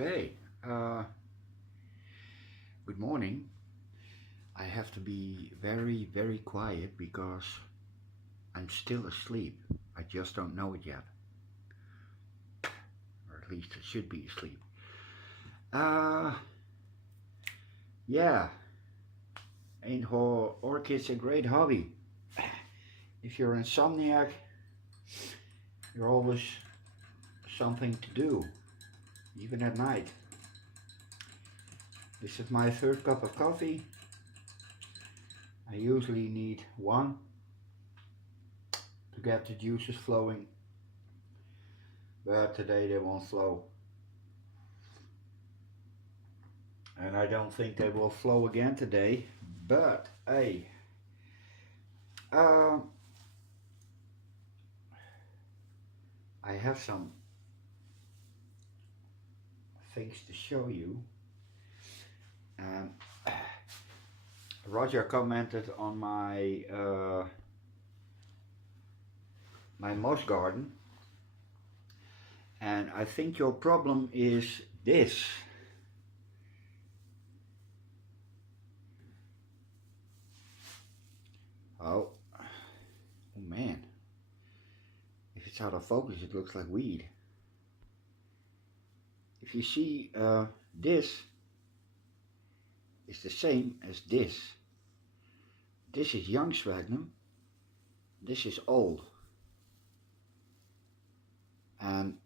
Okay, uh, good morning. I have to be very, very quiet because I'm still asleep. I just don't know it yet. Or at least I should be asleep. Uh, yeah, ain't orchids a great hobby? If you're insomniac, you're always something to do, even at night. This is my third cup of coffee. I usually need one to get the juices flowing, but today they won't flow. And I don't think they will flow again today, but hey, um, I have some things to show you. And Roger commented on my moss garden, and I think your problem is this. Oh man, if it's out of focus it looks like weed. If you see, this is the same as this. This is young sphagnum, this is old. And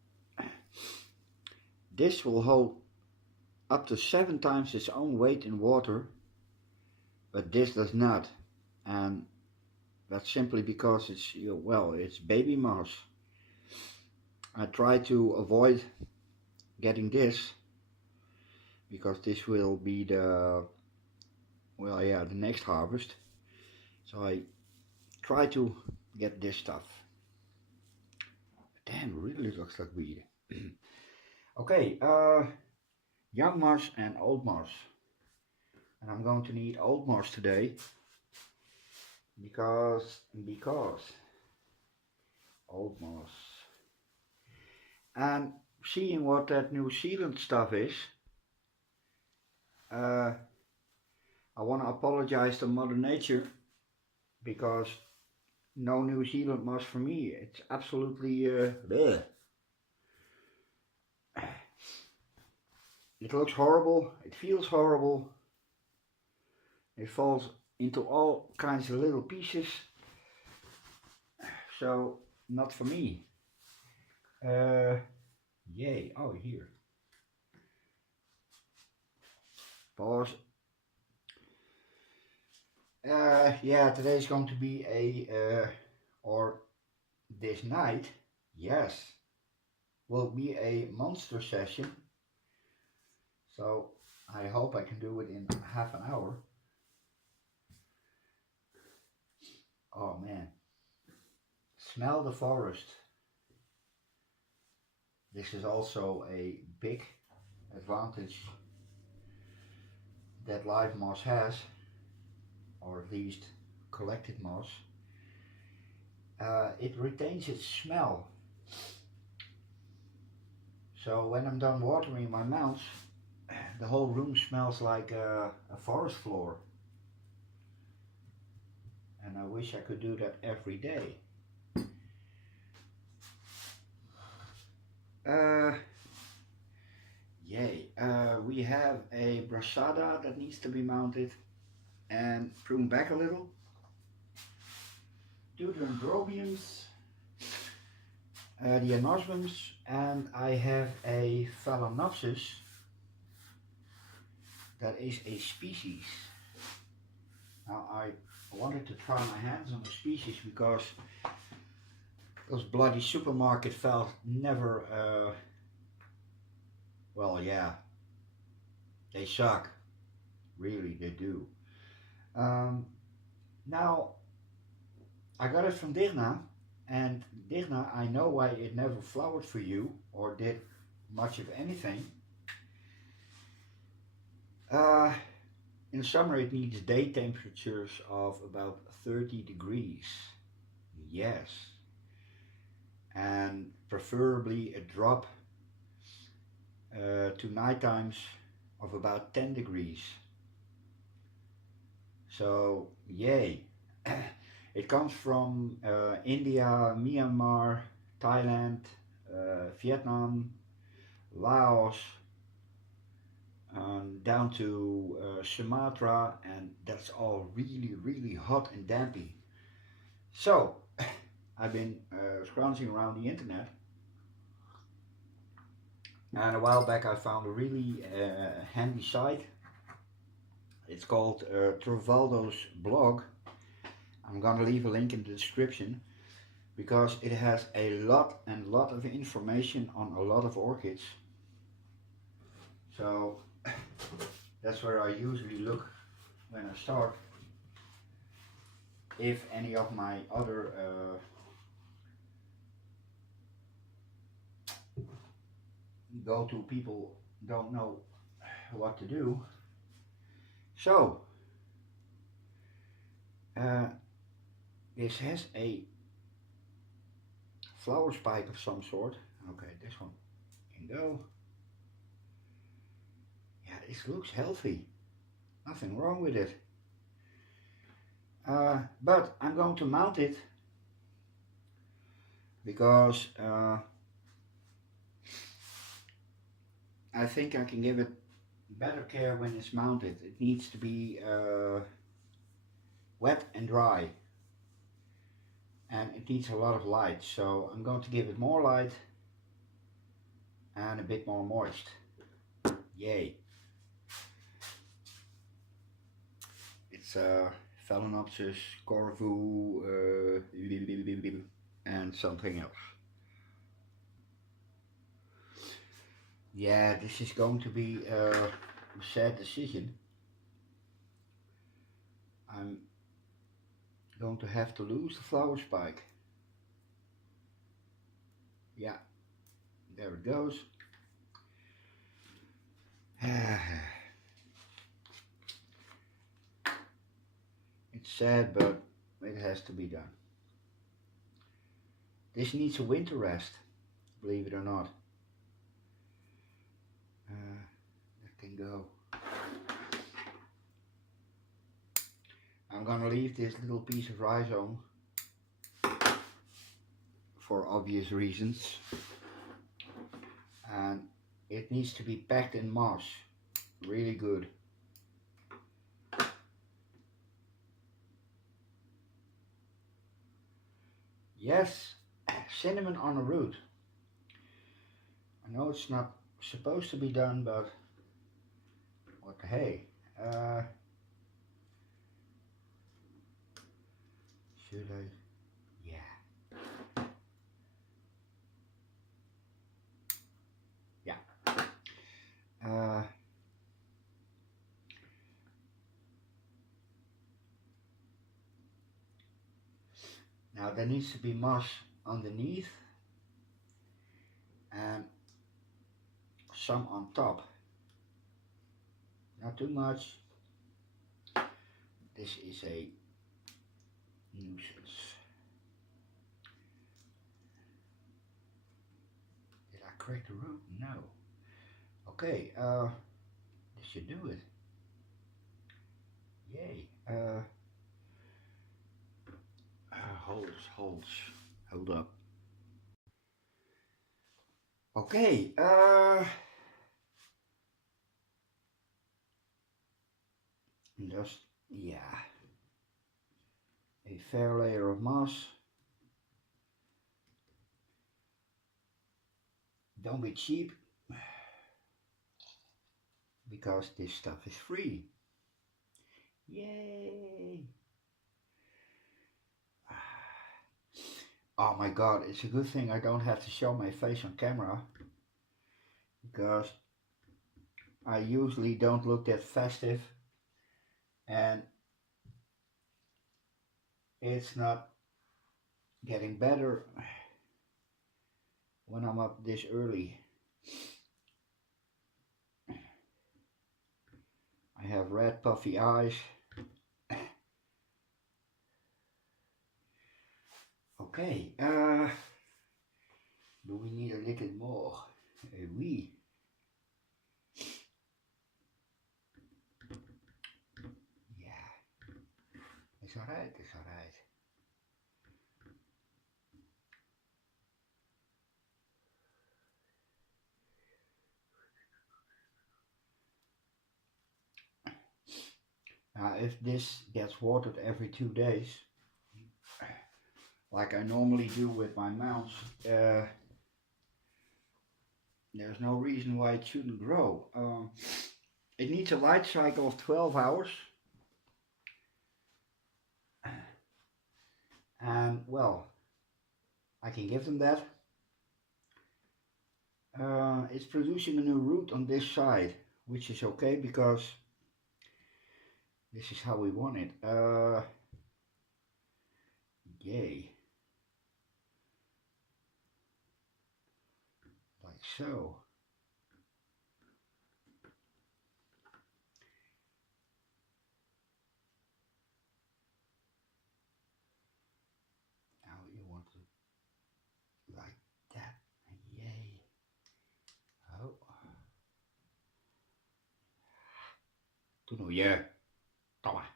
this will hold up to 7 times its own weight in water, but this does not. And that's simply because it's, well, it's baby moss. I try to avoid getting this because this will be the, well, yeah, the next harvest. So I try to get this stuff. Damn, really looks like weed. Okay, young moss and old moss. And I'm going to need old moss today because old moss. And seeing what that New Zealand stuff is, I want to apologize to Mother Nature because no New Zealand moss for me. It's absolutely bleh. It looks horrible, it feels horrible, it falls into all kinds of little pieces, so not for me. Yay, oh here. Pause. Yeah, today's going to be or this night, yes, will be a monster session. So I hope I can do it in half an hour. Oh man, smell the forest. This is also a big advantage that live moss has, or at least collected moss. It retains its smell. So when I'm done watering my mounts, the whole room smells like a forest floor. And I wish I could do that every day. Yay. We have a brassada that needs to be mounted and pruned back a little. Dendrobiums, the anosmiums, and I have a phalaenopsis that is a species. Now I wanted to try my hands on the species because those bloody supermarket phals never, well, yeah, they suck. Really, they do. Now, I got it from Digna, and Digna, I know why it never flowered for you or did much of anything. In summer it needs day temperatures of about 30 degrees. Yes. And preferably a drop to night times of about 10 degrees. So, yay. It comes from India, Myanmar, Thailand, Vietnam, Laos, down to Sumatra, and that's all really, really hot and dampy. So, I've been scrounging around the internet, and a while back I found a really handy site. It's called Trovaldo's blog. I'm gonna leave a link in the description because it has a lot of information on a lot of orchids. So that's where I usually look when I start. If any of my other go-to people don't know what to do. So this has a flower spike of some sort. Okay, this one can go. Yeah, this looks healthy. Nothing wrong with it. But I'm going to mount it because I think I can give it better care when it's mounted. It needs to be wet and dry, and it needs a lot of light, so I'm going to give it more light and a bit more moist. Yay. It's Phalaenopsis, Corvu, and something else. Yeah, this is going to be a sad decision. I'm going to have to lose the flower spike. Yeah, there it goes. It's sad, but it has to be done. This needs a winter rest, believe it or not. That can go. I'm gonna leave this little piece of rhizome for obvious reasons, and it needs to be packed in moss really good. Yes, cinnamon on a root. I know it's not supposed to be done, but what the hey. Should I? Yeah. Yeah. Now there needs to be moss underneath and some on top. Not too much. This is a nuisance. Did I crack the root? No. Okay, this should do it. Yay. Hold up. Okay, just, yeah, a fair layer of moss. Don't be cheap, because this stuff is free. Yay! Oh my god, it's a good thing I don't have to show my face on camera, because I usually don't look that festive, and it's not getting better when I'm up this early. I have red puffy eyes. Okay, do we need a little more? Oui. is alright, it's alright. Now if this gets watered every 2 days, like I normally do with my mounts, there's no reason why it shouldn't grow. It needs a light cycle of 12 hours. And well, I can give them that. It's producing a new root on this side, which is okay because this is how we want it. Yay. Like so. Now you want to like that. Yay. Oh. Doe nou je. Kom maar.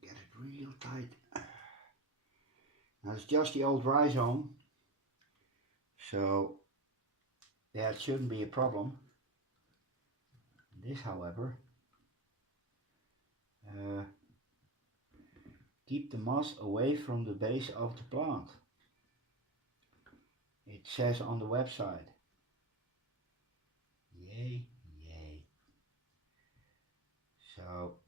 Get it real tight. Now it's just the old rhizome, so that shouldn't be a problem. This, however, keep the moss away from the base of the plant. It says on the website. Yay, yay. So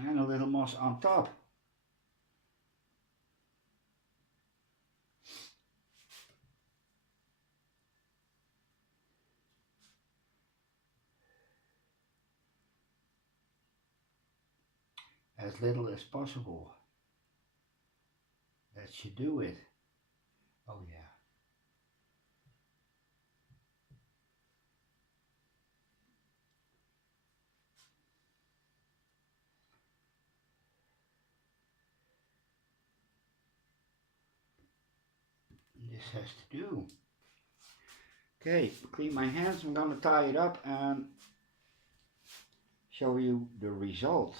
and a little moss on top. As little as possible. That should do it. Oh yeah. This has to do. Okay, clean my hands. I'm gonna tie it up and show you the result.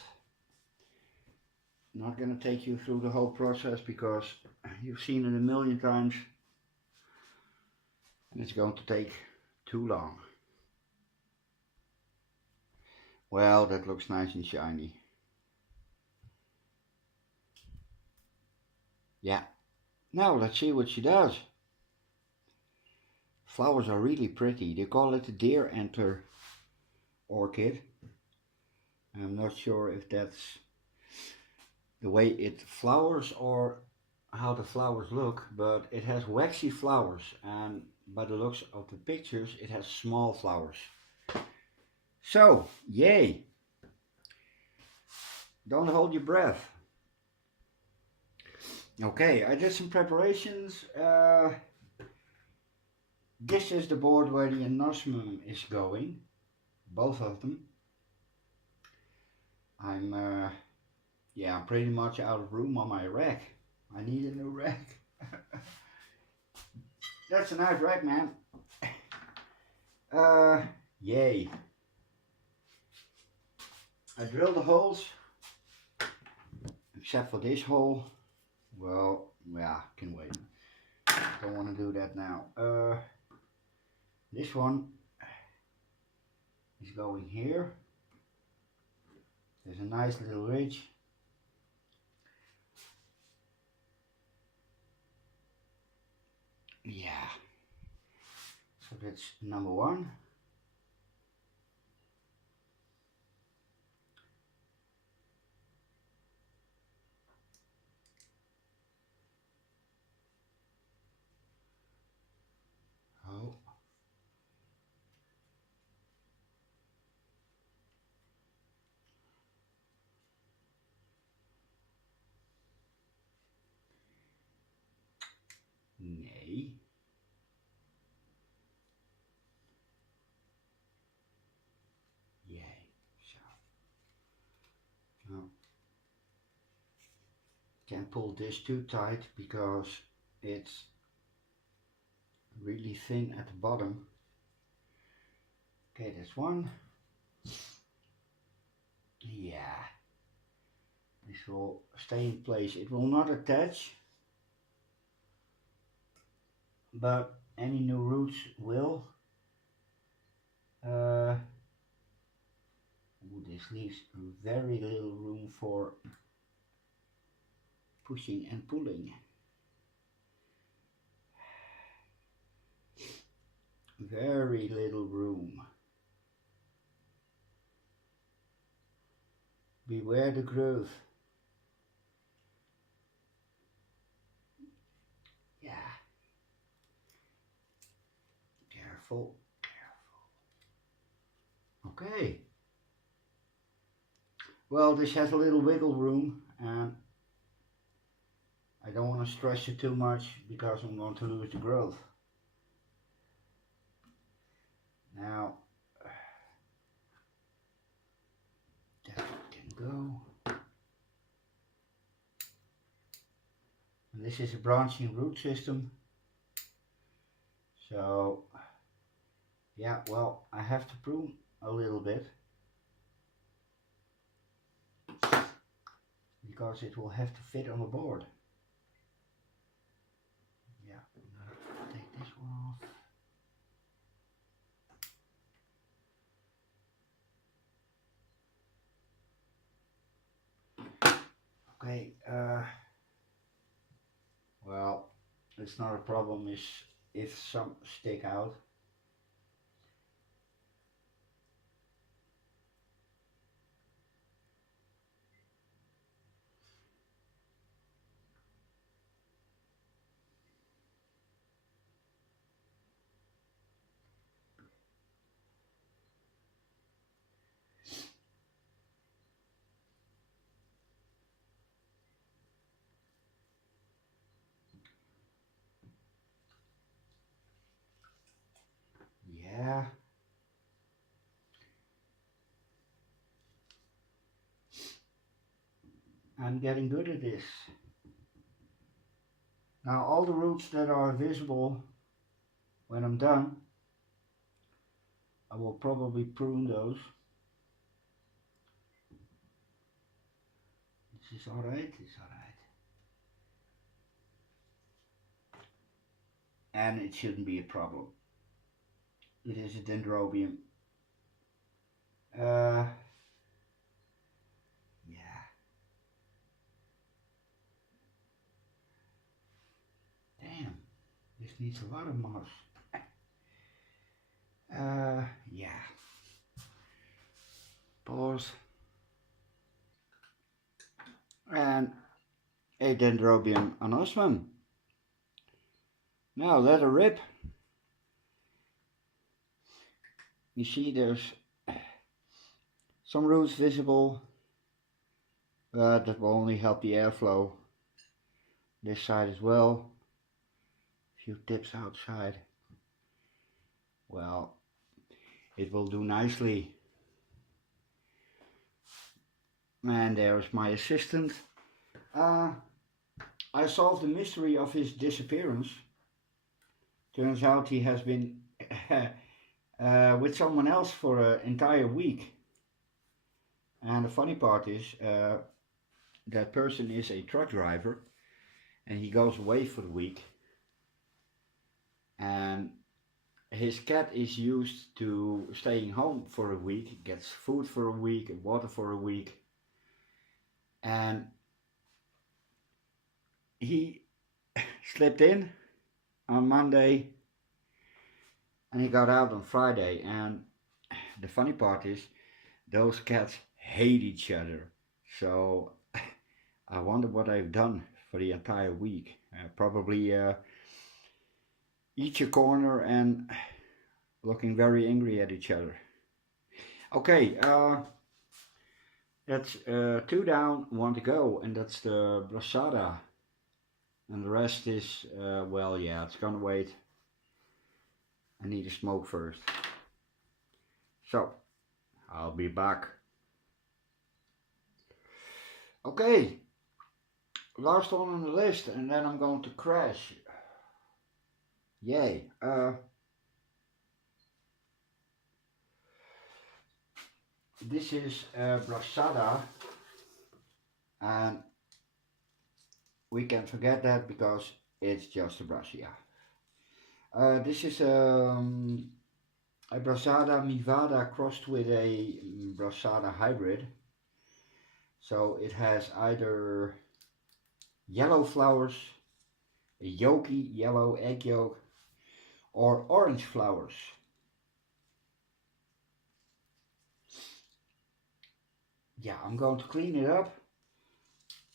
Not gonna take you through the whole process because you've seen it a million times and it's going to take too long. Well, that looks nice and shiny. Yeah. Now let's see what she does. Flowers are really pretty. They call it the deer antler orchid. I'm not sure if that's the way it flowers or how the flowers look, but it has waxy flowers, and by the looks of the pictures it has small flowers. So, yay! Don't hold your breath. Okay, I did some preparations. This is the board where the anosmium is going, both of them. I'm pretty much out of room on my rack. I need a new rack. That's a nice rack, man. Yay. I drilled the holes, except for this hole. Well, yeah, can wait. Don't want to do that now. This one is going here. There's a nice little ridge. Yeah. So that's number one. can't pull this too tight because it's really thin at the bottom. Okay, that's one. Yeah, this will stay in place. It will not attach, but any new roots will. This leaves very little room for pushing and pulling. Very little room. Beware the growth. Yeah. Careful, careful. Okay. Well, this has a little wiggle room, and I don't want to stretch it too much because I'm going to lose the growth. Now, that can go. And this is a branching root system. So, yeah, well, I have to prune a little bit because it will have to fit on the board. Yeah, I'm gonna take this one off. Okay, well, it's not a problem if some stick out. Yeah. I'm getting good at this. Now all the roots that are visible when I'm done, I will probably prune those. This is alright, it's alright. And it shouldn't be a problem. It is a dendrobium. Yeah. Damn, this needs a lot of moss. Yeah. Pause. And a Dendrobium anosmum. Now let her rip. You see there's some roots visible, but that will only help the airflow. This side as well. A few tips outside. Well, it will do nicely. And there's my assistant. I solved the mystery of his disappearance. Turns out he has been with someone else for an entire week. And the funny part is that person is a truck driver and he goes away for the week. And his cat is used to staying home for a week, gets food for a week, water for a week. And he slipped in on Monday and he got out on Friday. And the funny part is those cats hate each other. So I wonder what I've done for the entire week. Probably each a corner and looking very angry at each other. Okay, that's 2 down, 1 to go, and that's the Brassada. And the rest is, well, yeah, it's gonna wait. I need a smoke first. So, I'll be back. Okay, Last one on the list, and then I'm going to crash. Yay. This is Brassada, and we can forget that because it's just a Brassia. This is a Brassada Mivada crossed with a Brassada hybrid. So it has either yellow flowers, a yolky yellow egg yolk, or orange flowers. Yeah, I'm going to clean it up.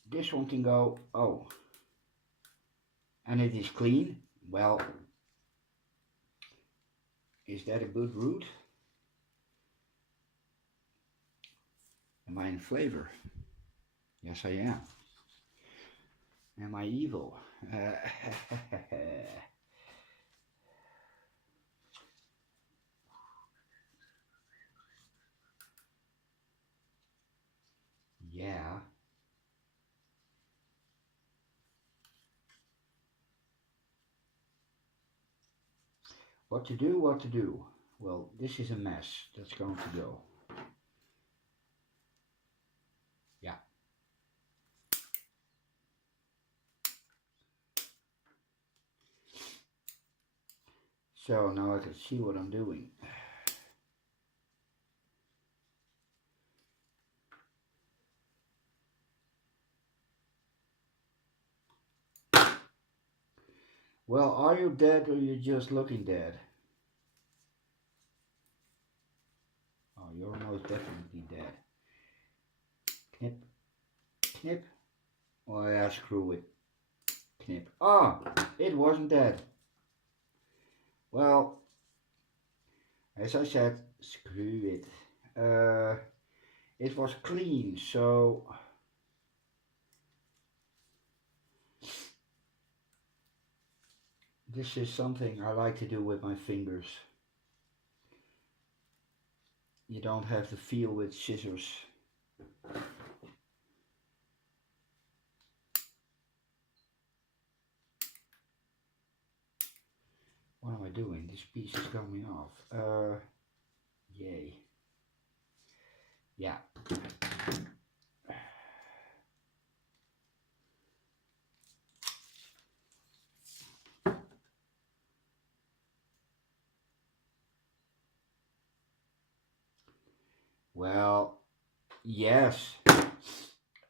This one can go, oh, and it is clean. Well, is that a good root? Am I in flavor? Yes, I am. Am I evil? Yeah. What to do, what to do? Well, this is a mess. That's going to go. Yeah. So now I can see what I'm doing. Well, are you dead or are you just looking dead? Oh, you're most definitely dead. Knip, knip. Oh yeah, screw it. Knip. Ah, it wasn't dead. Well, as I said, screw it. It was clean, so this is something I like to do with my fingers. You don't have to feel with scissors. What am I doing? This piece is coming off. Yay. Yeah. Well, yes,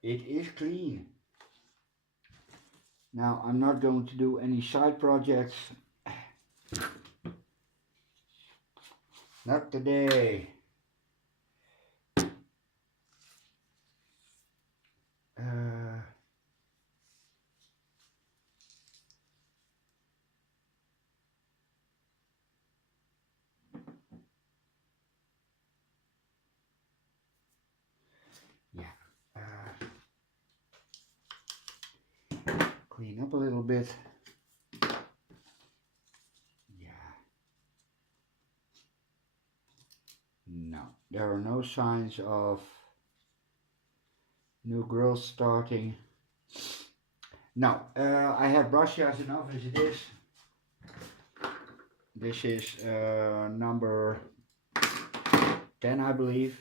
it is clean. Now, I'm not going to do any side projects. Not today. Yeah. Clean up a little bit. Yeah. No, there are no signs of new growth starting. No, I have brassias enough as it is. This is number 10, I believe.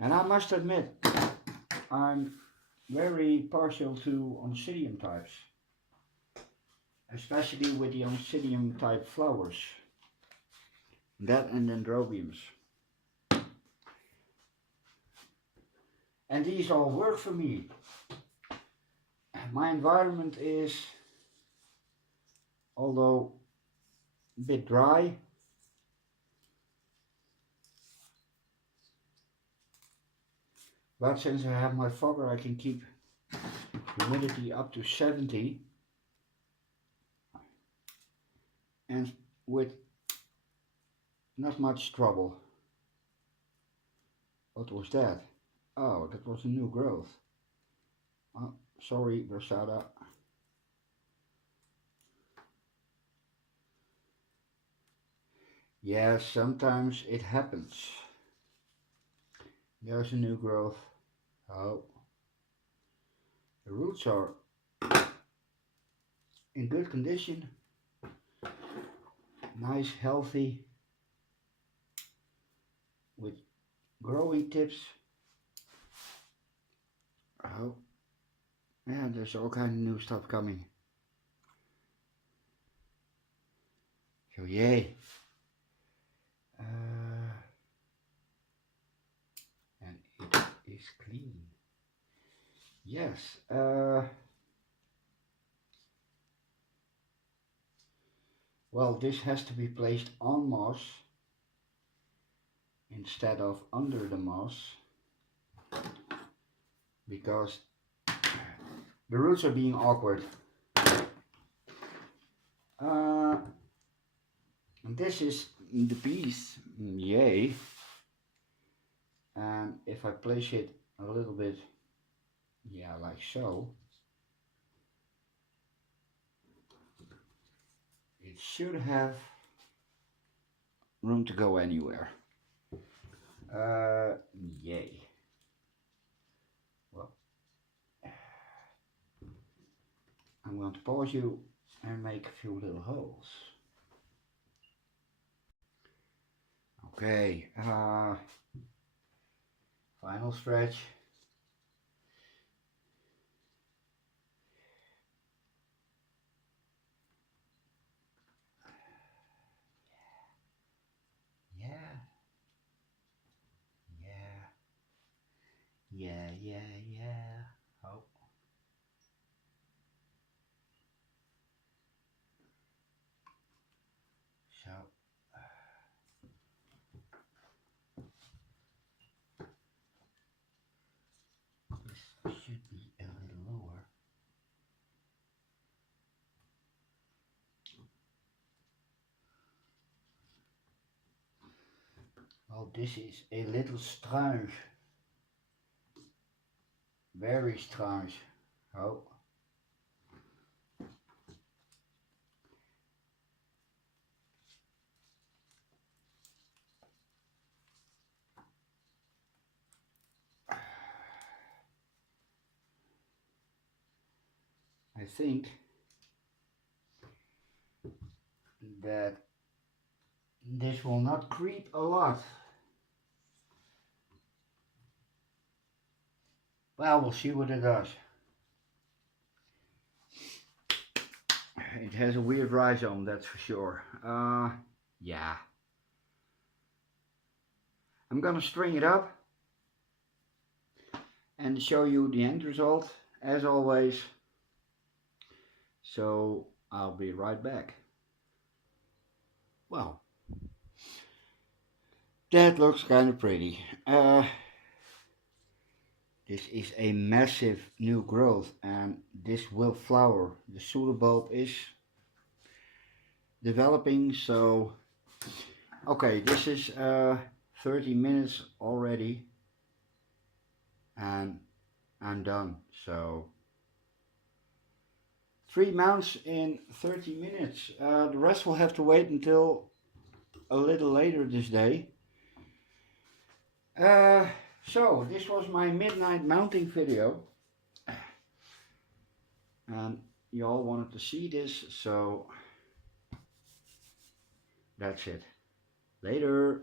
And I must admit, I'm very partial to Oncidium types, especially with the Oncidium type flowers. That and Dendrobiums. And these all work for me. My environment is, although a bit dry, but since I have my fogger, I can keep humidity up to 70, and with not much trouble. What was that? Oh, that was a new growth. Oh, sorry, Brassada. Yes, sometimes it happens. There's a new growth. Oh. The roots are in good condition, nice, healthy, with growing tips. Oh, yeah, there's all kind of new stuff coming. So yay. And it is clean. Yes. Well, this has to be placed on moss instead of under the moss, because the roots are being awkward. And this is the piece, yay. And if I place it a little bit, yeah, like so, it should have room to go anywhere. Yay. Well, I'm going to pause you and make a few little holes. Okay, final stretch. Yeah, oh. So, this should be a little lower. Well, this is a little strange. Very strange. Oh. I think that this will not creep a lot. Well, we'll see what it does. It has a weird rhizome, that's for sure. Yeah. I'm gonna string it up and show you the end result, as always. So I'll be right back. Well, that looks kind of pretty. This is a massive new growth and this will flower. The pseudobulb is developing, so okay, this is 30 minutes already and I'm done. So 3 mounts in 30 minutes. The rest will have to wait until a little later this day. So this was my midnight mounting video, and you all wanted to see this, so that's it. Later.